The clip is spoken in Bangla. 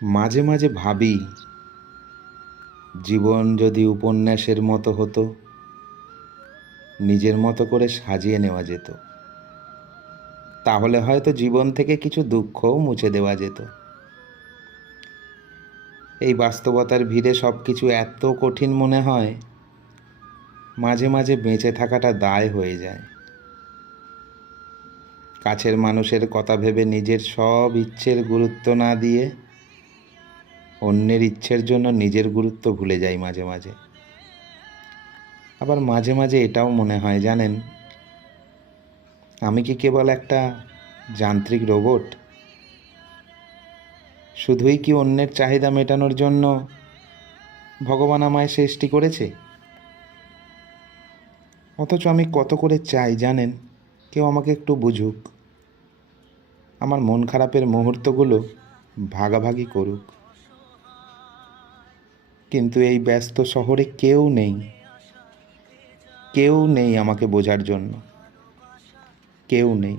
মাঝে মাঝে ভাবি, জীবন যদি উপন্যাসের মতো হতো, নিজের মতো করে সাজিয়ে নেওয়া যেত, তাহলে হয়তো জীবন থেকে কিছু দুঃখও মুছে দেওয়া যেত। এই বাস্তবতার ভিড়ে সব কিছু এত কঠিন মনে হয়, মাঝে মাঝে বেঁচে থাকাটা দায় হয়ে যায়। কাছের মানুষের কথা ভেবে নিজের সব ইচ্ছের গুরুত্ব না দিয়ে অন্যের ইচ্ছের জন্য নিজের গুরুত্ব ভুলে যাই মাঝে মাঝে। আবার মাঝে মাঝে এটাও মনে হয়, জানেন, আমি কি কেবল একটা যান্ত্রিক রোবট? শুধুই কি অন্যের চাহিদা মেটানোর জন্য ভগবান আমায় সৃষ্টি করেছে? অথচ আমি কত করে চাই, জানেন, কেউ আমাকে একটু বুঝুক, আমার মন খারাপের মুহূর্তগুলো ভাগাভাগি করুক। কিন্তু এই ব্যস্ত শহরে কেউ নেই আমাকে বোঝার জন্য। কেউ নেই।